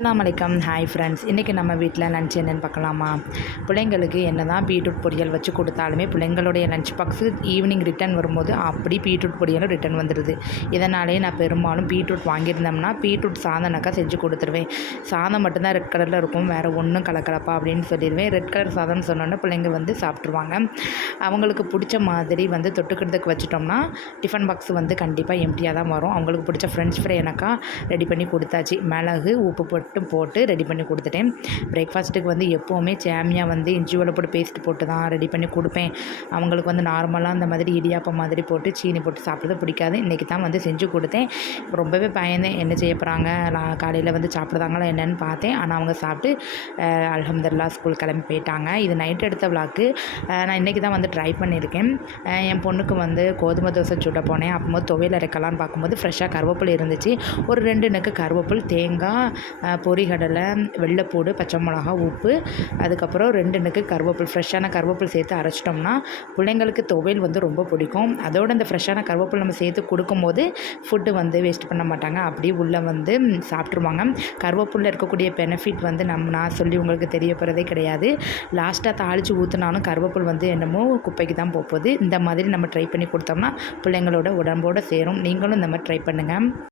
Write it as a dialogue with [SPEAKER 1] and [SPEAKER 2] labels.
[SPEAKER 1] அலாமலைக்கம் hi friends இன்றைக்கி நம்ம வீட்டில் லன்ச் என்னென்னு பார்க்கலாமா? பிள்ளைங்களுக்கு என்ன தான் பீட்ரூட் பொரியல் வச்சு கொடுத்தாலுமே பிள்ளைங்களுடைய லன்ச் பாக்ஸு ஈவினிங் ரிட்டர்ன் வரும்போது அப்படி பீட்ரூட் பொரியலும் ரிட்டர்ன் வந்துடுது. இதனாலேயே நான் பெரும்பாலும் பீட்ரூட் வாங்கியிருந்தோம்னா பீட்ரூட் சாதம்னாக்கா செஞ்சு கொடுத்துருவேன். சாதம் மட்டும்தான் ரெட் கலரில் இருக்கும். வேறு ஒன்றும் கலக்கலப்பா அப்படின்னு சொல்லிடுவேன். ரெட் கலர் சாதம்னு சொன்னோன்னே பிள்ளைங்க வந்து சாப்பிட்ருவாங்க அவங்களுக்கு பிடிச்ச மாதிரி வந்து தொட்டுக்கிறதுக்கு வச்சுட்டோம்னா டிஃபன் பாக்ஸ் வந்து கண்டிப்பாக எம்டியாக தான் வரும். அவங்களுக்கு பிடிச்ச ஃப்ரெஞ்ச் ஃப்ரை எனக்கா ரெடி பண்ணி கொடுத்தாச்சு. மிளகு உப்பு போட்டு மட்டும் போட்டு ரெடி பண்ணி கொடுத்துட்டேன். பிரேக்ஃபாஸ்ட்டுக்கு வந்து எப்போவுமே சேமியா வந்து இஞ்சி போட்டு பேஸ்ட் போட்டு தான் ரெடி பண்ணி கொடுப்பேன். அவங்களுக்கு வந்து நார்மலாக அந்த மாதிரி இடியாப்பம் மாதிரி போட்டு சீனி போட்டு சாப்பிட்றது பிடிக்காது. இன்றைக்கி தான் வந்து செஞ்சு கொடுத்தேன். ரொம்பவே பயந்தேன். என்ன செய்ய போகிறாங்க நான் காலையில் வந்து சாப்பிட்றாங்களா என்னென்னு பார்த்தேன். ஆனால் அவங்க சாப்பிட்டு அலமதுல்லா ஸ்கூல் கிளம்பி போயிட்டாங்க. இது நைட் எடுத்த விளாக்கு நான் இன்றைக்கி தான் வந்து ட்ரை பண்ணியிருக்கேன். என் பொண்ணுக்கு வந்து கோதுமை தோசை சுட போனேன். அப்போது துவையல் அரைக்கலான்னு பார்க்கும்போது ஃப்ரெஷ்ஷாக கருவேப்பிலை இருந்துச்சு. ஒரு ரெண்டு நெக்கு கருவேப்பில் தேங்காய் பொரிகடலை வெள்ளைப்பூடு பச்சை மிளகா உப்பு அதுக்கப்புறம் ரெண்டு நெக்கு கருவேப்பில் ஃப்ரெஷ்ஷான கருவேப்பில் சேர்த்து அரைச்சிட்டோம்னா பிள்ளைங்களுக்கு துவையல் வந்து ரொம்ப பிடிக்கும். அதோட இந்த ஃப்ரெஷ்ஷான கருவேப்பில் நம்ம சேர்த்து கொடுக்கும்போது ஃபுட்டு வந்து வேஸ்ட் பண்ண மாட்டாங்க. அப்படியே உள்ளே வந்து சாப்பிட்ருவாங்க கருவேப்பிலில் இருக்கக்கூடிய பெனிஃபிட் வந்து நம்ம நான் சொல்லி உங்களுக்கு தெரியப்படுறதே கிடையாது. லாஸ்ட்டாக தாளித்து ஊற்றினாலும் கருவேப்பில் வந்து என்னமோ குப்பைக்கு தான் போகுது இந்த மாதிரி நம்ம ட்ரை பண்ணி கொடுத்தோம்னா பிள்ளைங்களோட உடம்போடு சேரும். நீங்களும் இந்த மாதிரி ட்ரை பண்ணுங்கள்